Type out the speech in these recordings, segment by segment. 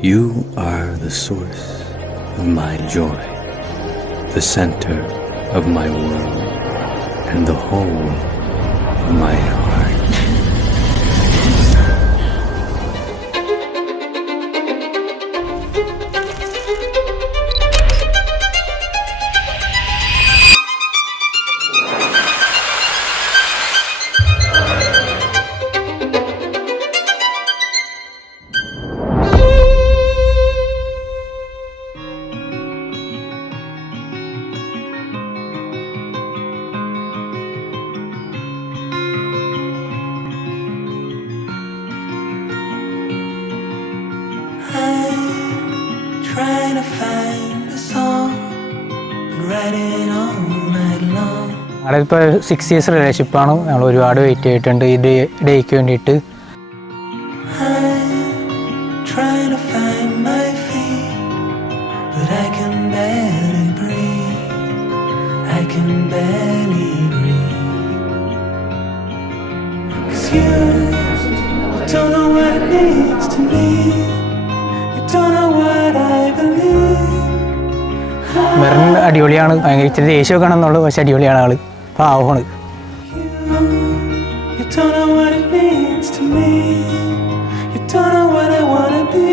You are the source of my joy, the center of my world, and the whole of my heart. Trying to find a song, writing all night long. ഞങ്ങളിപ്പോൾ 6 years റിലേഷൻഷിപ്പാണ്. ഞങ്ങൾ ഒരുപാട് wait ചെയ്തിട്ടുണ്ട് ഈ ഡേക്ക് വേണ്ടിയിട്ട്. Trying to find my feet, but I can barely breathe. I can barely breathe. 'Cause you don't know what it means to me. You don't know what I believe. Merin അടിപൊളിയാണ്. ഭയങ്കര ഇച്ചിരി ദേഷ്യമൊക്കെ ആണെന്നുള്ളൂ, പക്ഷെ അടിപൊളിയാണ് ആള്. പാവമാണ്. You don't know what it means to me. You don't know what I wanna be.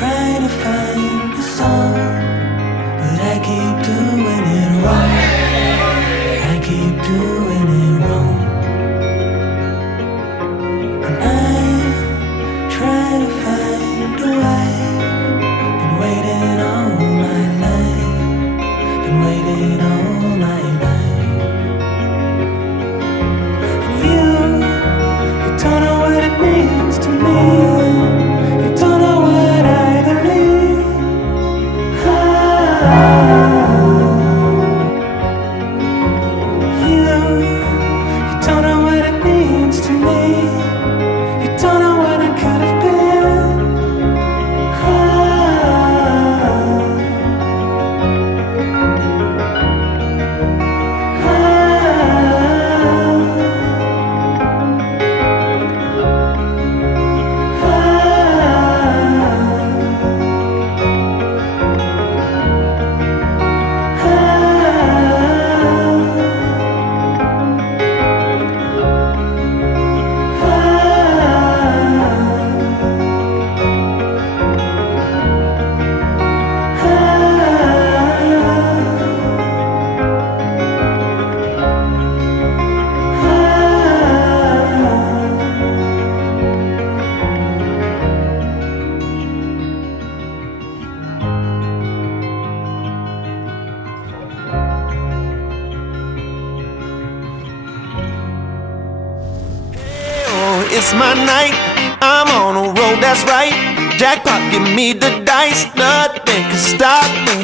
Trying to find a song, but I keep doing it wrong. I keep doing it wrong. And I'm trying to find a way. Been waiting all my life. Been waiting all my life. And you don't know what it means to me. You don't know what I believe. You don't know what it means to me. You don't know what I could have been. It's my night, I'm on a roll, that's right. Jackpot, give me the dice, nothing can stop me.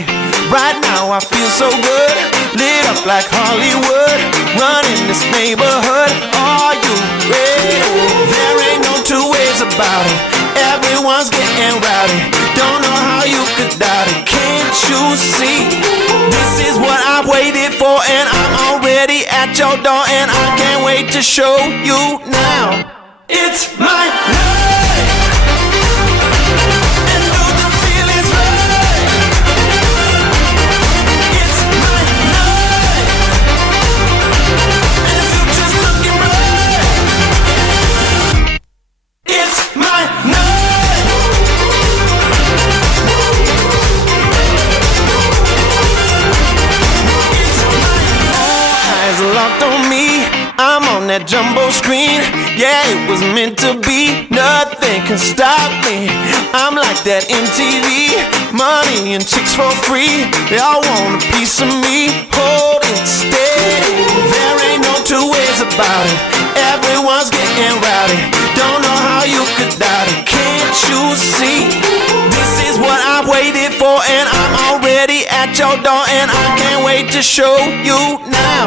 Right now I feel so good, lit up like Hollywood. Running this neighborhood, are you ready? There ain't no two ways about it, everyone's getting rowdy. Don't know how you could doubt it, can't you see? This is what I've waited for, and I'm already at your door, and I can't wait to show you now. It's my night, and know the feeling's right. It's my night, and the future's looking bright. It's my night. It's my all eyes locked on me. I'm on that jumbo screen. Yeah, it was meant to be. Nothing can stop me. I'm like that MTV. Money and chicks for free. They all want a piece of me. Hold it steady. There ain't no two ways about it. Everyone's getting rowdy. Don't know how you could doubt it. Can't you see? This is what I've waited for, and I'm already at your door, and I can't wait to show you now.